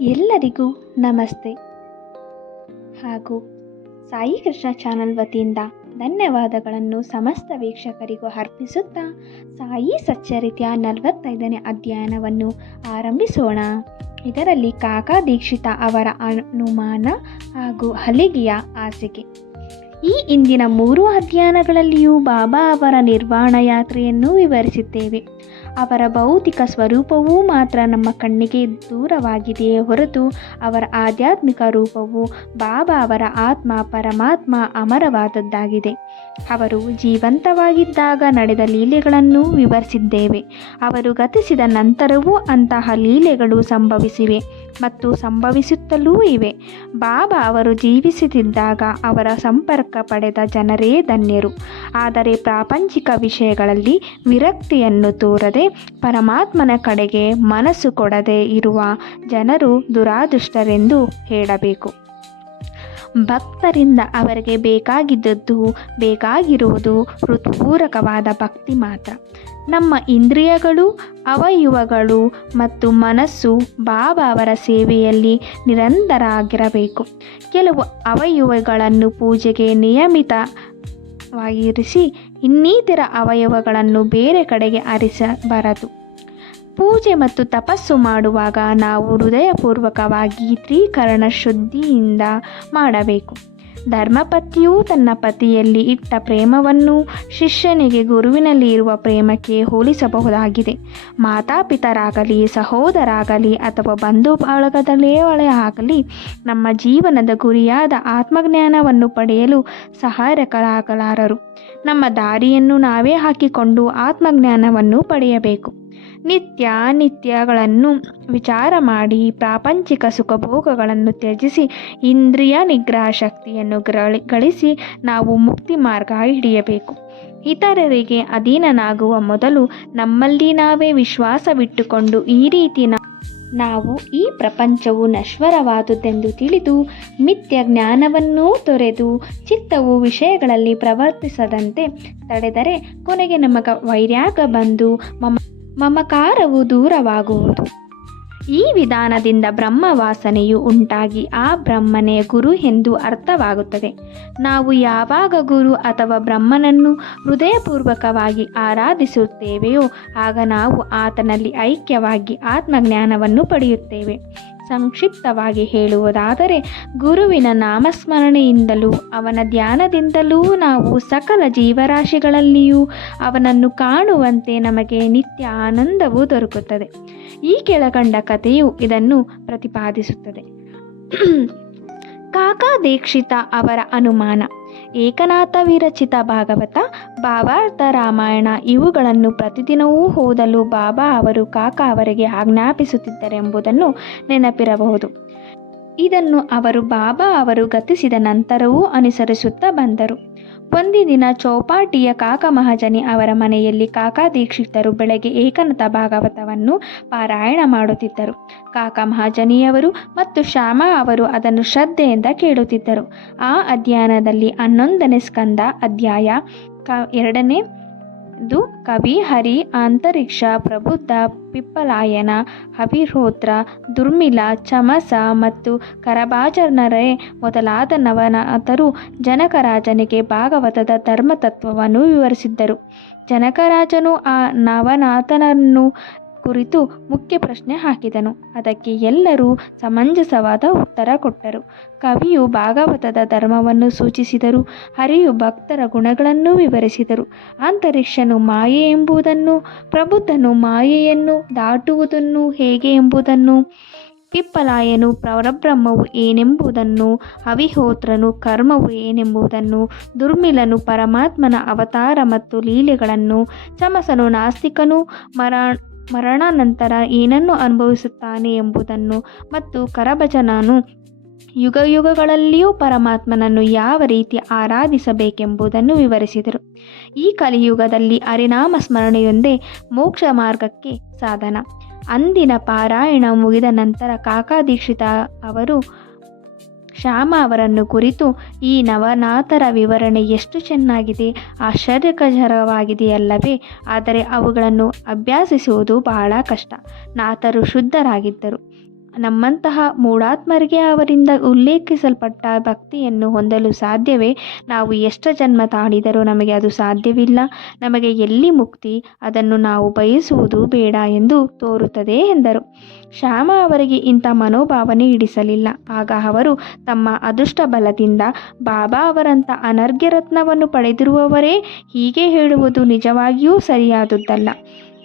ಎಲ್ಲರಿಗೂ ನಮಸ್ತೆ. ಹಾಗೂ ಸಾಯಿ ಕೃಷ್ಣ ಚಾನಲ್ ವತಿಯಿಂದ ಧನ್ಯವಾದಗಳನ್ನು ಸಮಸ್ತ ವೀಕ್ಷಕರಿಗೂ ಅರ್ಪಿಸುತ್ತಾ ಸಾಯಿ ಸಚ್ಚರಿತೆಯ ನಲವತ್ತೈದನೇ ಅಧ್ಯಯನವನ್ನು ಆರಂಭಿಸೋಣ. ಇದರಲ್ಲಿ ಕಾಕಾ ದೀಕ್ಷಿತ ಅವರ ಅನುಮಾನ ಹಾಗೂ ಹಲಿಗೆಯ ಹಾಸಿಗೆ ಈ ಇಂದಿನ ಮೂರು ಅಧ್ಯಯನಗಳಲ್ಲಿಯೂ ಬಾಬಾ ಅವರ ನಿರ್ವಾಣ ಯಾತ್ರೆಯನ್ನು ವಿವರಿಸಿದ್ದೇವೆ. ಅವರ ಭೌತಿಕ ಸ್ವರೂಪವೂ ಮಾತ್ರ ನಮ್ಮ ಕಣ್ಣಿಗೆ ದೂರವಾಗಿದೆಯೇ ಹೊರತು ಅವರ ಆಧ್ಯಾತ್ಮಿಕ ರೂಪವು ಬಾಬಾ ಅವರ ಆತ್ಮ ಪರಮಾತ್ಮ ಅಮರವಾದದ್ದಾಗಿದೆ. ಅವರು ಜೀವಂತವಾಗಿದ್ದಾಗ ನಡೆದ ಲೀಲೆಗಳನ್ನು ವಿವರಿಸಿದ್ದೇವೆ. ಅವರು ಗತಿಸಿದ ನಂತರವೂ ಅಂತಹ ಲೀಲೆಗಳು ಸಂಭವಿಸಿವೆ ಮತ್ತು ಸಂಭವಿಸುತ್ತಲೂ ಇವೆ. ಬಾಬಾ ಅವರು ಜೀವಿಸುತ್ತಿದ್ದಾಗ ಅವರ ಸಂಪರ್ಕ ಪಡೆದ ಜನರೇ ಧನ್ಯರು. ಆದರೆ ಪ್ರಾಪಂಚಿಕ ವಿಷಯಗಳಲ್ಲಿ ವಿರಕ್ತಿಯನ್ನು ತೋರದೆ ಪರಮಾತ್ಮನ ಕಡೆಗೆ ಮನಸ್ಸು ಕೊಡದೆ ಇರುವ ಜನರು ದುರಾದೃಷ್ಟರೆಂದು ಹೇಳಬೇಕು. ಭಕ್ತರಿಂದ ಅವರಿಗೆ ಬೇಕಾಗಿದ್ದದ್ದು, ಬೇಕಾಗಿರುವುದು ಹೃತ್ಪೂರಕವಾದ ಭಕ್ತಿ ಮಾತ್ರ. ನಮ್ಮ ಇಂದ್ರಿಯಗಳು, ಅವಯವಗಳು ಮತ್ತು ಮನಸ್ಸು ಬಾಬಾ ಅವರ ಸೇವೆಯಲ್ಲಿ ನಿರಂತರ ಆಗಿರಬೇಕು ಕೆಲವು ಅವಯವಗಳನ್ನು ಪೂಜೆಗೆ ನಿಯಮಿತವಾಗಿರಿಸಿ, ಇನ್ನಿತರ ಅವಯವಗಳನ್ನು ಬೇರೆ ಕಡೆಗೆ ಅರಿಸಬಾರದು. ಪೂಜೆ ಮತ್ತು ತಪಸ್ಸು ಮಾಡುವಾಗ ನಾವು ಹೃದಯಪೂರ್ವಕವಾಗಿ ತ್ರೀಕರಣ ಶುದ್ಧಿಯಿಂದ ಮಾಡಬೇಕು. ಧರ್ಮಪತಿಯು ತನ್ನ ಪತಿಯಲ್ಲಿ ಇಟ್ಟ ಪ್ರೇಮವನ್ನು ಶಿಷ್ಯನಿಗೆ ಗುರುವಿನಲ್ಲಿ ಇರುವ ಪ್ರೇಮಕ್ಕೆ ಹೋಲಿಸಬಹುದಾಗಿದೆ. ಮಾತಾಪಿತರಾಗಲಿ, ಸಹೋದರಾಗಲಿ ಅಥವಾ ಬಂಧು ಬಳಗದಲ್ಲೇ ಆಗಲಿ, ನಮ್ಮ ಜೀವನದ ಗುರಿಯಾದ ಆತ್ಮಜ್ಞಾನವನ್ನು ಪಡೆಯಲು ಸಹಾಯಕರಾಗಲಾರರು. ನಮ್ಮ ದಾರಿಯನ್ನು ನಾವೇ ಹಾಕಿಕೊಂಡು ಆತ್ಮಜ್ಞಾನವನ್ನು ಪಡೆಯಬೇಕು. ನಿತ್ಯ ನಿತ್ಯಗಳನ್ನು ವಿಚಾರ ಮಾಡಿ ಪ್ರಾಪಂಚಿಕ ಸುಖಭೋಗಗಳನ್ನು ತ್ಯಜಿಸಿ ಇಂದ್ರಿಯ ನಿಗ್ರಹ ಶಕ್ತಿಯನ್ನು ಗಳಿ, ಗಳಿಸಿ ನಾವು ಮುಕ್ತಿ ಮಾರ್ಗ ಹಿಡಿಯಬೇಕು. ಇತರರಿಗೆ ಅಧೀನನಾಗುವ ಮೊದಲು ನಮ್ಮಲ್ಲಿ ನಾವೇ ವಿಶ್ವಾಸವಿಟ್ಟುಕೊಂಡು ಈ ರೀತಿ ನಾವು ಈ ಪ್ರಪಂಚವು ನಶ್ವರವಾದುದೆಂದು ತಿಳಿದು ಮಿಥ್ಯ ಜ್ಞಾನವನ್ನೂ ತೊರೆದು ಚಿತ್ತವು ವಿಷಯಗಳಲ್ಲಿ ಪ್ರವರ್ತಿಸದಂತೆ ತಡೆದರೆ ಕೊನೆಗೆ ನಮಗ ವೈರ್ಯಾಗ ಬಂದು ಮಮ ಮಮಕಾರವು ದೂರವಾಗುವುದು. ಈ ವಿಧಾನದಿಂದ ಬ್ರಹ್ಮ ವಾಸನೆಯು ಉಂಟಾಗಿ ಆ ಬ್ರಹ್ಮನೇ ಗುರು ಎಂದು ಅರ್ಥವಾಗುತ್ತದೆ. ನಾವು ಯಾವಾಗ ಗುರು ಅಥವಾ ಬ್ರಹ್ಮನನ್ನು ಹೃದಯಪೂರ್ವಕವಾಗಿ ಆರಾಧಿಸುತ್ತೇವೆಯೋ, ಆಗ ನಾವು ಆತನಲ್ಲಿ ಐಕ್ಯವಾಗಿ ಆತ್ಮಜ್ಞಾನವನ್ನು ಪಡೆಯುತ್ತೇವೆ. ಸಂಕ್ಷಿಪ್ತವಾಗಿ ಹೇಳುವುದಾದರೆ, ಗುರುವಿನ ನಾಮಸ್ಮರಣೆಯಿಂದಲೂ ಅವನ ಧ್ಯಾನದಿಂದಲೂ ನಾವು ಸಕಲ ಜೀವರಾಶಿಗಳಲ್ಲಿಯೂ ಅವನನ್ನು ಕಾಣುವಂತೆ ನಮಗೆ ನಿತ್ಯ ಆನಂದವು ದೊರಕುತ್ತದೆ. ಈ ಕೆಳಕಂಡ ಕಥೆಯು ಇದನ್ನು ಪ್ರತಿಪಾದಿಸುತ್ತದೆ. ಕಾಕಾ ದೀಕ್ಷಿತ ಅವರ ಅನುಮಾನ. ಏಕನಾಥ ವಿರಚಿತ ಭಾಗವತ, ಭಾವಾರ್ಥ ರಾಮಾಯಣ ಇವುಗಳನ್ನು ಪ್ರತಿದಿನವೂ ಓದಲು ಬಾಬಾ ಅವರು ಕಾಕಾ ಅವರಿಗೆ ಆಜ್ಞಾಪಿಸುತ್ತಿದ್ದರೆಂಬುದನ್ನು ನೆನಪಿರಬಹುದು. ಇದನ್ನು ಅವರು ಬಾಬಾ ಅವರು ಗತಿಸಿದ ನಂತರವೂ ಅನುಸರಿಸುತ್ತಾ ಬಂದರು. ಒಂದಿನ ಚೌಪಾಟಿಯ ಕಾಕ ಮಹಾಜನಿ ಅವರ ಮನೆಯಲ್ಲಿ ಕಾಕಾ ದೀಕ್ಷಿತರು ಬೆಳಗ್ಗೆ ಏಕನಾಥ ಭಾಗವತವನ್ನು ಪಾರಾಯಣ ಮಾಡುತ್ತಿದ್ದರು. ಕಾಕ ಮಹಾಜನಿಯವರು ಮತ್ತು ಶ್ಯಾಮ ಅವರು ಅದನ್ನು ಶ್ರದ್ಧೆಯಿಂದ ಕೇಳುತ್ತಿದ್ದರು. ಆ ಅಧ್ಯಯನದಲ್ಲಿ ಹನ್ನೊಂದನೇ ಸ್ಕಂದ ಅಧ್ಯಾಯ ಕ ಎರಡನೇದು ಕವಿ ಹರಿ ಅಂತರಿಕ್ಷ ಪ್ರಬುದ್ಧ ಪಿಪ್ಪಲಾಯನ ಹವಿಹೋತ್ರ ದುರ್ಮಿಲ ಚಮಸ ಮತ್ತು ಕರಬಾಜನರೇ ಮೊದಲಾದ ನವನಾಥರು ಜನಕರಾಜನಿಗೆ ಭಾಗವತದ ಧರ್ಮತತ್ವವನ್ನು ವಿವರಿಸಿದ್ದರು. ಜನಕರಾಜನು ಆ ನವನಾಥನನ್ನು ಕುರಿತು ಮುಖ್ಯ ಪ್ರಶ್ನೆ ಹಾಕಿದನು. ಅದಕ್ಕೆ ಎಲ್ಲರೂ ಸಮಂಜಸವಾದ ಉತ್ತರ ಕೊಟ್ಟರು. ಕವಿಯು ಭಾಗವತದ ಧರ್ಮವನ್ನು ಸೂಚಿಸಿದರು. ಹರಿಯು ಭಕ್ತರ ಗುಣಗಳನ್ನು ವಿವರಿಸಿದರು. ಅಂತರಿಕ್ಷನು ಮಾಯೆ ಎಂಬುದನ್ನು, ಪ್ರಬುದ್ಧನು ಮಾಯೆಯನ್ನು ದಾಟುವುದನ್ನು ಹೇಗೆ ಎಂಬುದನ್ನು, ಪಿಪ್ಪಲಾಯನು ಪರಬ್ರಹ್ಮವು ಏನೆಂಬುದನ್ನು, ಅವಿಹೋತ್ರನು ಕರ್ಮವು ಏನೆಂಬುದನ್ನು ದುರ್ಮಿಲನು ಪರಮಾತ್ಮನ ಅವತಾರ ಮತ್ತು ಲೀಲೆಗಳನ್ನು, ಚಮಸನು ನಾಸ್ತಿಕನು ಮರ ಮರಣಾನಂತರ ಏನನ್ನು ಅನುಭವಿಸುತ್ತಾನೆ ಎಂಬುದನ್ನು ಮತ್ತು ಕರಭಜನನು ಯುಗ ಯುಗಗಳಲ್ಲಿಯೂ ಪರಮಾತ್ಮನನ್ನು ಯಾವ ರೀತಿ ಆರಾಧಿಸಬೇಕೆಂಬುದನ್ನು ವಿವರಿಸಿದರು. ಈ ಕಲಿಯುಗದಲ್ಲಿ ಅರಿನಾಮ ಸ್ಮರಣೆಯೊಂದೇ ಮೋಕ್ಷ ಮಾರ್ಗಕ್ಕೆ ಸಾಧನ. ಅಂದಿನ ಪಾರಾಯಣ ಮುಗಿದ ನಂತರ ಕಾಕಾ ದೀಕ್ಷಿತ ಅವರು ಶ್ಯಾಮ ಅವರನ್ನು ಕುರಿತು ಈ ನವನಾಥರ ವಿವರಣೆ ಎಷ್ಟು ಚೆನ್ನಾಗಿದೆ, ಆಶ್ಚರ್ಯಕರವಾಗಿದೆಯಲ್ಲವೇ. ಆದರೆ ಅವುಗಳನ್ನು ಅಭ್ಯಾಸಿಸುವುದು ಬಹಳ ಕಷ್ಟ. ನಾಥರು ಶುದ್ಧರಾಗಿದ್ದರು. ನಮ್ಮಂತಹ ಮೂಢಾತ್ಮರಿಗೆ ಅವರಿಂದ ಉಲ್ಲೇಖಿಸಲ್ಪಟ್ಟ ಭಕ್ತಿಯನ್ನು ಹೊಂದಲು ಸಾಧ್ಯವೇ? ನಾವು ಎಷ್ಟು ಜನ್ಮ ತಾಳಿದರೂ ನಮಗೆ ಅದು ಸಾಧ್ಯವಿಲ್ಲ. ನಮಗೆ ಎಲ್ಲಿ ಮುಕ್ತಿ? ಅದನ್ನು ನಾವು ಬಯಸುವುದು ಬೇಡ ಎಂದು ತೋರುತ್ತದೆ ಎಂದರು. ಶ್ಯಾಮ ಅವರಿಗೆ ಇಂಥ ಮನೋಭಾವನೆ ಇಡಿಸಲಿಲ್ಲ. ಆಗ ಅವರು ತಮ್ಮ ಅದೃಷ್ಟ ಬಲದಿಂದ ಬಾಬಾ ಅವರಂಥ ಅನರ್ಘ್ಯ ರತ್ನವನ್ನು ಪಡೆದಿರುವವರೇ ಹೀಗೆ ಹೇಳುವುದು ನಿಜವಾಗಿಯೂ ಸರಿಯಾದುದ್ದಲ್ಲ.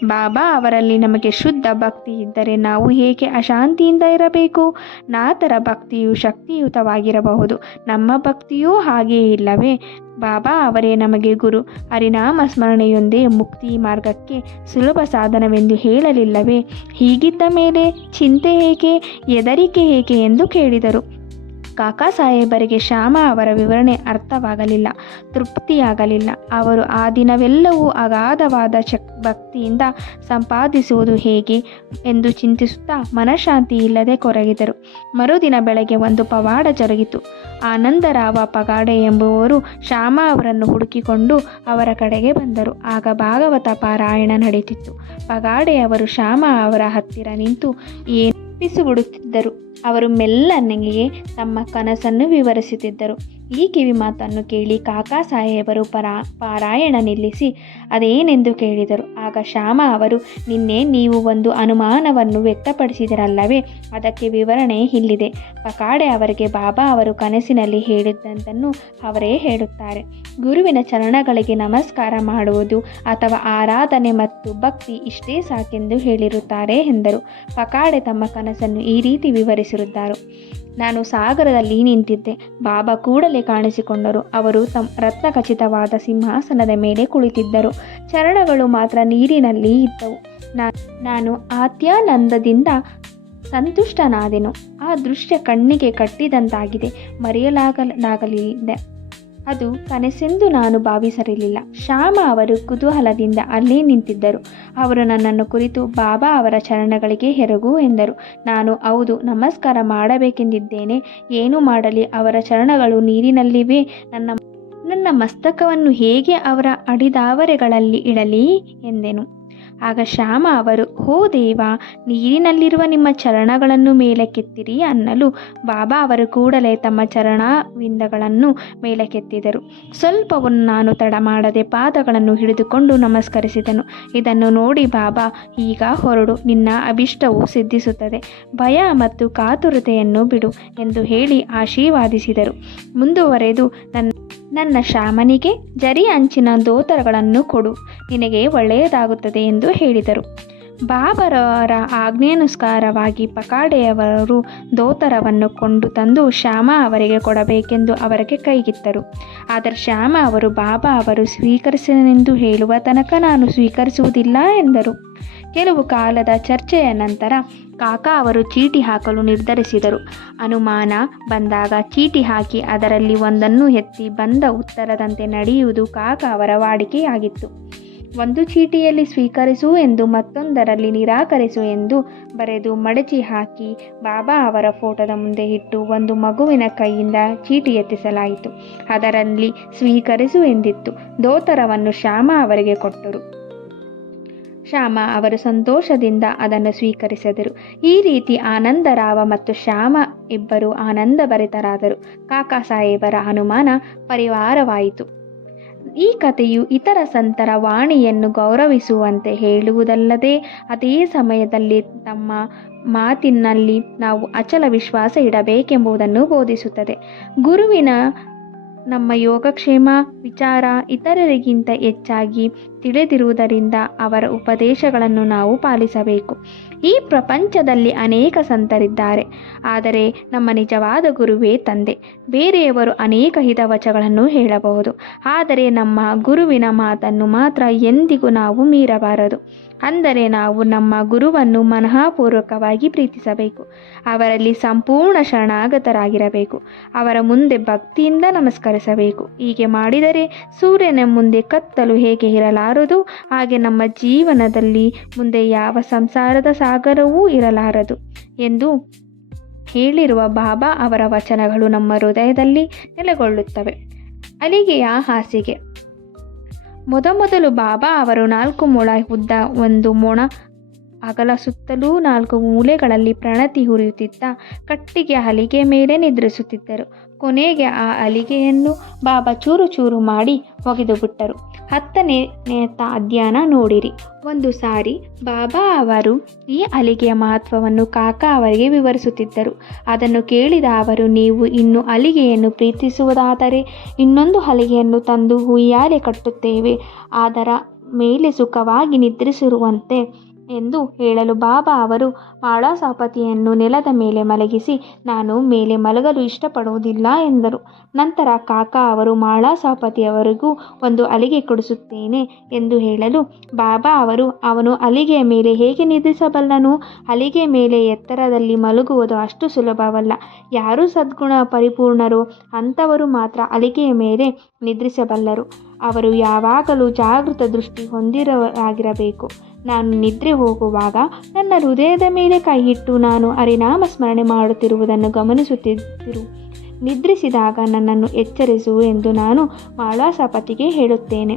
ಬಾಬಾ ಅವರಲ್ಲಿ ನಮಗೆ ಶುದ್ಧ ಭಕ್ತಿ ಇದ್ದರೆ ನಾವು ಹೇಗೆ ಅಶಾಂತಿಯಿಂದ ಇರಬೇಕು? ನಾತರ ಭಕ್ತಿಯು ಶಕ್ತಿಯುತವಾಗಿರಬಹುದು. ನಮ್ಮ ಭಕ್ತಿಯೂ ಹಾಗೆಯೇ ಇಲ್ಲವೇ? ಬಾಬಾ ಅವರೇ ನಮಗೆ ಗುರು. ಹರಿನಾಮ ಸ್ಮರಣೆಯೊಂದೇ ಮುಕ್ತಿ ಮಾರ್ಗಕ್ಕೆ ಸುಲಭ ಸಾಧನವೆಂದು ಹೇಳಲಿಲ್ಲವೇ? ಹೀಗಿದ್ದ ಮೇಲೆ ಚಿಂತೆ ಹೇಗೆ, ಹೆದರಿಕೆ ಹೇಗೆ ಎಂದು ಕೇಳಿದರು. ಕಾಕಾ ಸಾಹೇಬರಿಗೆ ಶ್ಯಾಮ ಅವರ ವಿವರಣೆ ಅರ್ಥವಾಗಲಿಲ್ಲ, ತೃಪ್ತಿಯಾಗಲಿಲ್ಲ. ಅವರು ಆ ದಿನವೆಲ್ಲವೂ ಅಗಾಧವಾದ ಶಕ್ ಭಕ್ತಿಯಿಂದ ಸಂಪಾದಿಸುವುದು ಹೇಗೆ ಎಂದು ಚಿಂತಿಸುತ್ತಾ ಮನಃಶಾಂತಿ ಇಲ್ಲದೆ ಕೊರಗಿದರು. ಮರುದಿನ ಬೆಳಗ್ಗೆ ಒಂದು ಪವಾಡ ಜರುಗಿತು. ಆನಂದರಾವ ಪಗಾಡೆ ಎಂಬುವವರು ಶ್ಯಾಮ ಅವರನ್ನು ಹುಡುಕಿಕೊಂಡು ಅವರ ಕಡೆಗೆ ಬಂದರು. ಆಗ ಭಾಗವತ ಪಾರಾಯಣ ನಡೀತಿತ್ತು ಪಗಾಡೆಯವರು ಶ್ಯಾಮ ಅವರ ಹತ್ತಿರ ನಿಂತು, ಏನು ಪಿಸುಗುಡುತ್ತಿದ್ದರು ಅವರು ಮೆಲ್ಲನೆಗೆ ತಮ್ಮ ಕನಸನ್ನು ವಿವರಿಸುತ್ತಿದ್ದರು. ಈ ಕಿವಿ ಮಾತನ್ನು ಕೇಳಿ ಕಾಕಾ ಸಾಹೇಬರು ಪರಾ ಪಾರಾಯಣ ನಿಲ್ಲಿಸಿ, ಅದೇನೆಂದು ಕೇಳಿದರು? ಆಗ ಶ್ಯಾಮ ಅವರು, ನಿನ್ನೆ ನೀವು ಒಂದು ಅನುಮಾನವನ್ನು ವ್ಯಕ್ತಪಡಿಸಿದರಲ್ಲವೇ? ಅದಕ್ಕೆ ವಿವರಣೆ ಇಲ್ಲಿದೆ. ಪಕಾಡೆ ಅವರಿಗೆ ಬಾಬಾ ಅವರು ಕನಸಿನಲ್ಲಿ ಹೇಳಿದ್ದಂತನ್ನು ಅವರೇ ಹೇಳುತ್ತಾರೆ. ಗುರುವಿನ ಚರಣಗಳಿಗೆ ನಮಸ್ಕಾರ ಮಾಡುವುದು ಅಥವಾ ಆರಾಧನೆ ಮತ್ತು ಭಕ್ತಿ ಇಷ್ಟೇ ಸಾಕೆಂದು ಹೇಳಿರುತ್ತಾರೆ ಎಂದರು. ಪಕಾಡೆ ತಮ್ಮ ಕನಸನ್ನು ಈ ರೀತಿ ವಿವರಿಸಿರುತ್ತಾರೆ. ನಾನು ಸಾಗರದಲ್ಲಿ ನಿಂತಿದ್ದೆ. ಬಾಬಾ ಕೂಡಲೇ ಕಾಣಿಸಿಕೊಂಡರು. ಅವರು ತಮ್ಮ ರತ್ನಖಚಿತವಾದ ಸಿಂಹಾಸನದ ಮೇಲೆ ಕುಳಿತಿದ್ದರು. ಚರಣಗಳು ಮಾತ್ರ ನೀರಿನಲ್ಲಿ ಇದ್ದವು. ನಾನು ಆತ್ಯಾನಂದದಿಂದ ಸಂತುಷ್ಟನಾದೆನು. ಆ ದೃಶ್ಯ ಕಣ್ಣಿಗೆ ಕಟ್ಟಿದಂತಾಗಿದೆ. ಮರೆಯಲಾಗಲಾಗಲಿಲ್ಲ ಅದು ಕನಸೆಂದು ನಾನು ಭಾವಿಸಿರಲಿಲ್ಲ ಶ್ಯಾಮ ಅವರು ಕುತೂಹಲದಿಂದ ಅಲ್ಲೇ ನಿಂತಿದ್ದರು. ಅವರು ನನ್ನನ್ನು ಕುರಿತು, ಬಾಬಾ ಅವರ ಚರಣಗಳಿಗೆ ಹೆರಗು ಎಂದರು. ನಾನು ಹೌದು, ನಮಸ್ಕಾರ ಮಾಡಬೇಕೆಂದಿದ್ದೇನೆ. ಏನು ಮಾಡಲಿ, ಅವರ ಚರಣಗಳು ನೀರಿನಲ್ಲಿವೆ. ನನ್ನ ನನ್ನ ಮಸ್ತಕವನ್ನು ಹೇಗೆ ಅವರ ಅಡಿದಾವರೆಗಳಲ್ಲಿ ಇಡಲಿ? ಎಂದೆನು. ಆಗ ಶ್ಯಾಮ ಅವರು, ಹೋ ದೇವ, ನೀರಿನಲ್ಲಿರುವ ನಿಮ್ಮ ಚರಣಗಳನ್ನು ಮೇಲಕ್ಕೆತ್ತಿರಿ ಅನ್ನಲು ಬಾಬಾ ಅವರು ಕೂಡಲೇ ತಮ್ಮ ಚರಣವಿಂದಗಳನ್ನು ಮೇಲಕ್ಕೆತ್ತಿದರು. ಸ್ವಲ್ಪವನ್ನು ನಾನು ತಡ ಮಾಡದೆ ಪಾದಗಳನ್ನು ಹಿಡಿದುಕೊಂಡು ನಮಸ್ಕರಿಸಿದನು. ಇದನ್ನು ನೋಡಿ ಬಾಬಾ, ಈಗ ಹೊರಡು, ನಿನ್ನ ಅಭಿಷ್ಟವು ಸಿದ್ಧಿಸುತ್ತದೆ. ಭಯ ಮತ್ತು ಕಾತುರತೆಯನ್ನು ಬಿಡು ಎಂದು ಹೇಳಿ ಆಶೀರ್ವಾದಿಸಿದರು. ಮುಂದುವರೆದು ನನ್ನ ನನ್ನ ಶ್ಯಾಮನಿಗೆ ಜರಿ ಅಂಚಿನ ದೋತರಗಳನ್ನು ಕೊಡು, ನಿನಗೆ ಒಳ್ಳೆಯದಾಗುತ್ತದೆ ಎಂದು ಹೇಳಿದರು. ಬಾಬರವರ ಆಜ್ಞಾನುಸಾರವಾಗಿ ಪಕಾಡೆಯವರು ದೋತರವನ್ನು ಕೊಂಡು ತಂದು ಶ್ಯಾಮ ಅವರಿಗೆ ಕೊಡಬೇಕೆಂದು ಅವರಿಗೆ ಕೈಗಿತ್ತರು. ಆದರೆ ಶ್ಯಾಮ ಅವರು, ಬಾಬಾ, ಅವರು ಸ್ವೀಕರಿಸನೆಂದು ಹೇಳುವ ತನಕ ನಾನು ಸ್ವೀಕರಿಸುವುದಿಲ್ಲ ಎಂದರು. ಕೆಲವು ಕಾಲದ ಚರ್ಚೆಯ ನಂತರ ಕಾಕಾ ಅವರು ಚೀಟಿ ಹಾಕಲು ನಿರ್ಧರಿಸಿದರು. ಅನುಮಾನ ಬಂದಾಗ ಚೀಟಿ ಹಾಕಿ ಅದರಲ್ಲಿ ಒಂದನ್ನು ಎತ್ತಿ ಬಂದ ಉತ್ತರದಂತೆ ನಡೆಯುವುದು ಕಾಕಾ ಅವರ ವಾಡಿಕೆಯಾಗಿತ್ತು. ಒಂದು ಚೀಟಿಯಲ್ಲಿ ಸ್ವೀಕರಿಸು ಎಂದು ಮತ್ತೊಂದರಲ್ಲಿ ನಿರಾಕರಿಸು ಎಂದು ಬರೆದು ಮಡಚಿ ಹಾಕಿ ಬಾಬಾ ಅವರ ಫೋಟೋದ ಮುಂದೆ ಇಟ್ಟು ಒಂದು ಮಗುವಿನ ಕೈಯಿಂದ ಚೀಟಿ ಎತ್ತಿಸಲಾಯಿತು. ಅದರಲ್ಲಿ ಸ್ವೀಕರಿಸು ಎಂದಿತ್ತು. ದೋತರವನ್ನು ಶ್ಯಾಮ ಅವರಿಗೆ ಕೊಟ್ಟರು. ಶ್ಯಾಮ ಅವರು ಸಂತೋಷದಿಂದ ಅದನ್ನು ಸ್ವೀಕರಿಸಿದರು. ಈ ರೀತಿ ಆನಂದರಾವ ಮತ್ತು ಶ್ಯಾಮ ಇಬ್ಬರು ಆನಂದಭರಿತರಾದರು. ಕಾಕಾ ಸಾಹೇಬರ ಅನುಮಾನ ಪರಿವಾರವಾಯಿತು. ಈ ಕಥೆಯು ಇತರ ಸಂತರ ವಾಣಿಯನ್ನು ಗೌರವಿಸುವಂತೆ ಹೇಳುವುದಲ್ಲದೆ, ಅದೇ ಸಮಯದಲ್ಲಿ ತಮ್ಮ ಮಾತಿನಲ್ಲಿ ನಾವು ಅಚಲ ವಿಶ್ವಾಸ ಇಡಬೇಕೆಂಬುದನ್ನು ಬೋಧಿಸುತ್ತದೆ. ಗುರುವಿನ ನಮ್ಮ ಯೋಗಕ್ಷೇಮ, ವಿಚಾರ ಇತರರಿಗಿಂತ ಹೆಚ್ಚಾಗಿ ತಿಳಿದಿರುವುದರಿಂದ ಅವರ ಉಪದೇಶಗಳನ್ನು ನಾವು ಪಾಲಿಸಬೇಕು. ಈ ಪ್ರಪಂಚದಲ್ಲಿ ಅನೇಕ ಸಂತರಿದ್ದಾರೆ. ಆದರೆ ನಮ್ಮ ನಿಜವಾದ ಗುರುವೇ ತಂದೆ. ಬೇರೆಯವರು ಅನೇಕ ಹಿತವಚಗಳನ್ನು ಹೇಳಬಹುದು. ಆದರೆ ನಮ್ಮ ಗುರುವಿನ ಮಾತನ್ನು ಮಾತ್ರ ಎಂದಿಗೂ ನಾವು ಮೀರಬಾರದು. ಅಂದರೆ ನಾವು ನಮ್ಮ ಗುರುವನ್ನು ಮನಃಪೂರ್ವಕವಾಗಿ ಪ್ರೀತಿಸಬೇಕು. ಅವರಲ್ಲಿ ಸಂಪೂರ್ಣ ಶರಣಾಗತರಾಗಿರಬೇಕು. ಅವರ ಮುಂದೆ ಭಕ್ತಿಯಿಂದ ನಮಸ್ಕರಿಸಬೇಕು. ಹೀಗೆ ಮಾಡಿದರೆ ಸೂರ್ಯನ ಮುಂದೆ ಕತ್ತಲು ಹೇಗೆ ಇರಲಾರದು, ಹಾಗೆ ನಮ್ಮ ಜೀವನದಲ್ಲಿ ಮುಂದೆ ಯಾವ ಸಂಸಾರದ ಸಾಗರವೂ ಇರಲಾರದು ಎಂದು ಹೇಳಿರುವ ಬಾಬಾ ಅವರ ವಚನಗಳು ನಮ್ಮ ಹೃದಯದಲ್ಲಿ ನೆಲೆಗೊಳ್ಳುತ್ತವೆ. ಅಲಿಗೆಯ ಹಾಸಿಗೆ. ಮೊದಮೊದಲು ಬಾಬಾ ಅವರು ನಾಲ್ಕು ಮೊಳ ಉದ್ದ ಒಂದು ಮೊಣ, ಅಗಲ ಸುತ್ತಲೂ ನಾಲ್ಕು ಮೂಲೆಗಳಲ್ಲಿ ಪ್ರಣತಿ ಹುರಿಯುತ್ತಿದ್ದ ಕಟ್ಟಿಗೆ ಹಲಿಗೆ ಮೇಲೆ ನಿದ್ರಿಸುತ್ತಿದ್ದರು. ಕೊನೆಗೆ ಆ ಹಲಿಗೆಯನ್ನು ಬಾಬಾ ಚೂರು ಚೂರು ಮಾಡಿ ಒಗೆದು ಬಿಟ್ಟರು ಹತ್ತನೇ ಅಧ್ಯಯನ ನೋಡಿರಿ. ಒಂದು ಸಾರಿ ಬಾಬಾ ಅವರು ಈ ಅಲಿಗೆಯ ಮಹತ್ವವನ್ನು ಕಾಕಾ ಅವರಿಗೆ ವಿವರಿಸುತ್ತಿದ್ದರು. ಅದನ್ನು ಕೇಳಿದ ಅವರು, ನೀವು ಇನ್ನು ಅಲಿಗೆಯನ್ನು ಪ್ರೀತಿಸುವುದಾದರೆ ಇನ್ನೊಂದು ಹಲಿಗೆಯನ್ನು ತಂದು ಹುಯ್ಯಾಲೆ ಕಟ್ಟುತ್ತೇವೆ. ಅದರ ಮೇಲೆ ಸುಖವಾಗಿ ನಿದ್ರಿಸಿರುವಂತೆ ಎಂದು ಹೇಳಲು ಬಾಬಾ ಅವರು ಮಾಳಾಸಾಪತಿಯನ್ನು ನೆಲದ ಮೇಲೆ ಮಲಗಿಸಿ, ನಾನು ಮೇಲೆ ಮಲಗಲು ಇಷ್ಟಪಡುವುದಿಲ್ಲ ಎಂದರು. ನಂತರ ಕಾಕಾ ಅವರು ಮಾಳಾಸಾಪತಿಯವರಿಗೂ ಒಂದು ಅಲಿಗೆ ಕೊಡಿಸುತ್ತೇನೆ ಎಂದು ಹೇಳಲು ಬಾಬಾ ಅವರು, ಅವನು ಅಲಿಗೆಯ ಮೇಲೆ ಹೇಗೆ ನಿದ್ರಿಸಬಲ್ಲನು? ಅಲಿಗೆ ಮೇಲೆ ಎತ್ತರದಲ್ಲಿ ಮಲಗುವುದು ಅಷ್ಟು ಸುಲಭವಲ್ಲ. ಯಾರು ಸದ್ಗುಣ ಪರಿಪೂರ್ಣರು ಅಂಥವರು ಮಾತ್ರ ಅಲಿಗೆಯ ಮೇಲೆ ನಿದ್ರಿಸಬಲ್ಲರು. ಅವರು ಯಾವಾಗಲೂ ಜಾಗೃತ ದೃಷ್ಟಿ ಹೊಂದಿರವಾಗಿರಬೇಕು ನಾನು ನಿದ್ರೆ ಹೋಗುವಾಗ ನನ್ನ ಹೃದಯದ ಮೇಲೆ ಕೈಯಿಟ್ಟು ನಾನು ಹರಿನಾಮ ಸ್ಮರಣೆ ಮಾಡುತ್ತಿರುವುದನ್ನು ಗಮನಿಸುತ್ತಿದ್ದರು. ನಿದ್ರಿಸಿದಾಗ ನನ್ನನ್ನು ಎಚ್ಚರಿಸು ಎಂದು ನಾನು ಮಾಳಾಸಪತಿಗೆ ಹೇಳುತ್ತೇನೆ.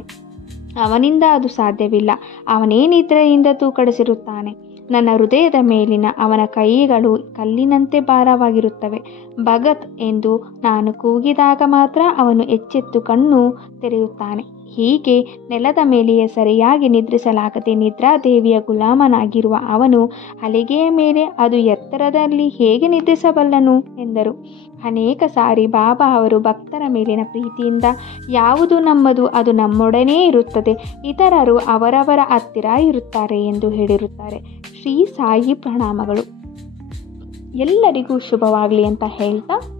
ಅವನಿಂದ ಅದು ಸಾಧ್ಯವಿಲ್ಲ. ಅವನೇ ನಿದ್ರೆಯಿಂದ ತೂಕಡಿಸಿರುತ್ತಾನೆ. ನನ್ನ ಹೃದಯದ ಮೇಲಿನ ಅವನ ಕೈಗಳು ಕಲ್ಲಿನಂತೆ ಭಾರವಾಗಿರುತ್ತವೆ. ಭಗತ್ ಎಂದು ನಾನು ಕೂಗಿದಾಗ ಮಾತ್ರ ಅವನು ಎಚ್ಚೆತ್ತು ಕಣ್ಣು ತೆರೆಯುತ್ತಾನೆ. ಹೀಗೆ ನೆಲದ ಮೇಲೆಯೇ ಸರಿಯಾಗಿ ನಿದ್ರಿಸಲಾಗದೆ ನಿದ್ರಾದೇವಿಯ ಗುಲಾಮನಾಗಿರುವ ಅವನು ಹಲಿಗೆಯ ಮೇಲೆ ಅದು ಎತ್ತರದಲ್ಲಿ ಹೇಗೆ ನಿದ್ರಿಸಬಲ್ಲನು? ಎಂದರು. ಅನೇಕ ಸಾರಿ ಬಾಬಾ ಅವರು ಭಕ್ತರ ಮೇಲಿನ ಪ್ರೀತಿಯಿಂದ, ಯಾವುದು ನಮ್ಮದು ಅದು ನಮ್ಮೊಡನೆ ಇರುತ್ತದೆ, ಇತರರು ಅವರವರ ಹತ್ತಿರ ಇರುತ್ತಾರೆ ಎಂದು ಹೇಳಿರುತ್ತಾರೆ. ಶ್ರೀ ಸಾಯಿ ಪ್ರಣಾಮಗಳು. ಎಲ್ಲರಿಗೂ ಶುಭವಾಗಲಿ ಅಂತ ಹೇಳ್ತಾ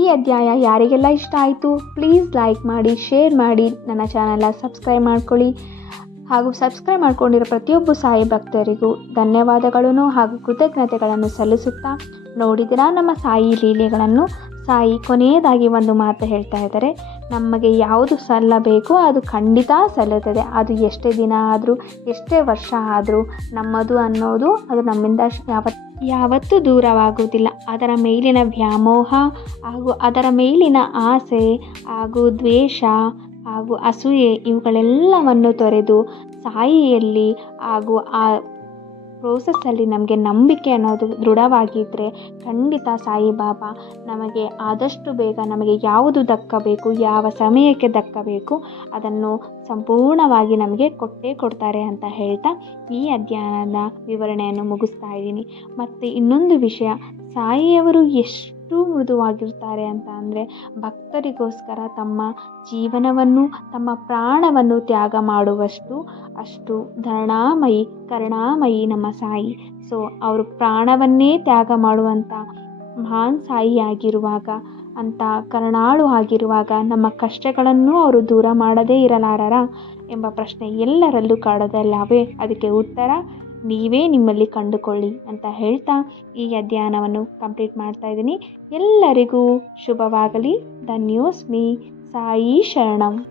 ಈ ಅಧ್ಯಾಯ ಯಾರಿಗೆಲ್ಲ ಇಷ್ಟ ಆಯಿತು ಪ್ಲೀಸ್ ಲೈಕ್ ಮಾಡಿ ಶೇರ್ ಮಾಡಿ, ನನ್ನ ಚಾನಲ್ನ ಸಬ್ಸ್ಕ್ರೈಬ್ ಮಾಡ್ಕೊಳ್ಳಿ. ಹಾಗೂ ಸಬ್ಸ್ಕ್ರೈಬ್ ಮಾಡ್ಕೊಂಡಿರೋ ಪ್ರತಿಯೊಬ್ಬ ಸಾಯಿ ಭಕ್ತರಿಗೂ ಧನ್ಯವಾದಗಳನ್ನು ಹಾಗೂ ಕೃತಜ್ಞತೆಗಳನ್ನು ಸಲ್ಲಿಸುತ್ತಾ ನೋಡಿದಿರಾ ನಮ್ಮ ಸಾಯಿ ಲೀಲೆಗಳನ್ನು? ಸಾಯಿ ಕೊನೆಯದಾಗಿ ಒಂದು ಮಾತು ಹೇಳ್ತಾ ಇದ್ದಾರೆ, ನಮಗೆ ಯಾವುದು ಸಲ್ಲಬೇಕೋ ಅದು ಖಂಡಿತ ಸಲ್ಲುತ್ತದೆ. ಅದು ಎಷ್ಟೇ ದಿನ ಆದರೂ, ಎಷ್ಟೇ ವರ್ಷ ಆದರೂ ನಮ್ಮದು ಅನ್ನೋದು ಅದು ನಮ್ಮಿಂದ ಯಾವ ಯಾವತ್ತೂ ದೂರವಾಗುವುದಿಲ್ಲ. ಅದರ ಮೇಲಿನ ವ್ಯಾಮೋಹ ಹಾಗೂ ಅದರ ಮೇಲಿನ ಆಸೆ ಹಾಗೂ ದ್ವೇಷ ಹಾಗೂ ಅಸೂಯೆ ಇವುಗಳೆಲ್ಲವನ್ನು ತೊರೆದು, ಸಾಯಿಯಲ್ಲಿ ಹಾಗೂ ಆ ಪ್ರೋಸೆಸ್ಸಲ್ಲಿ ನಮಗೆ ನಂಬಿಕೆ ಅನ್ನೋದು ದೃಢವಾಗಿದ್ದರೆ ಖಂಡಿತ ಸಾಯಿಬಾಬಾ ನಮಗೆ ಆದಷ್ಟು ಬೇಗ ನಮಗೆ ಯಾವುದು ದಕ್ಕಬೇಕು, ಯಾವ ಸಮಯಕ್ಕೆ ದಕ್ಕಬೇಕು ಅದನ್ನು ಸಂಪೂರ್ಣವಾಗಿ ನಮಗೆ ಕೊಟ್ಟೇ ಕೊಡ್ತಾರೆ ಅಂತ ಹೇಳ್ತಾ ಈ ಅಧ್ಯಯನದ ವಿವರಣೆಯನ್ನು ಮುಗಿಸ್ತಾ ಇದ್ದೀನಿ. ಮತ್ತು ಇನ್ನೊಂದು ವಿಷಯ, ಸಾಯಿಯವರು ಎಷ್ಟು ಮೃದುವಾಗಿರ್ತಾರೆ ಅಂತ ಅಂದರೆ ಭಕ್ತರಿಗೋಸ್ಕರ ತಮ್ಮ ಜೀವನವನ್ನು, ತಮ್ಮ ಪ್ರಾಣವನ್ನು ತ್ಯಾಗ ಮಾಡುವಷ್ಟು ಅಷ್ಟು ಧರಣಾಮಯಿ, ಕರುಣಾಮಯಿ ನಮ್ಮ ಸಾಯಿ. ಸೊ ಅವರು ಪ್ರಾಣವನ್ನೇ ತ್ಯಾಗ ಮಾಡುವಂಥ ಮಹಾನ್ ಸಾಯಿ ಆಗಿರುವಾಗ ಅಂಥ ಕರುಣಾಳು ಆಗಿರುವಾಗ ನಮ್ಮ ಕಷ್ಟಗಳನ್ನು ಅವರು ದೂರ ಮಾಡದೇ ಇರಲಾರರ ಎಂಬ ಪ್ರಶ್ನೆ ಎಲ್ಲರಲ್ಲೂ ಕಾಡೋದಲ್ಲವೇ ಅದಕ್ಕೆ ಉತ್ತರ ನೀವೇ ನಿಮ್ಮಲ್ಲಿ ಕಂಡುಕೊಳ್ಳಿ ಅಂತ ಹೇಳ್ತಾ ಈ ಅಧ್ಯಯನವನ್ನು ಕಂಪ್ಲೀಟ್ ಮಾಡ್ತಾ ಇದ್ದೀನಿ. ಎಲ್ಲರಿಗೂ ಶುಭವಾಗಲಿ. The news me. ಸಾಯಿ ಶರಣಂ.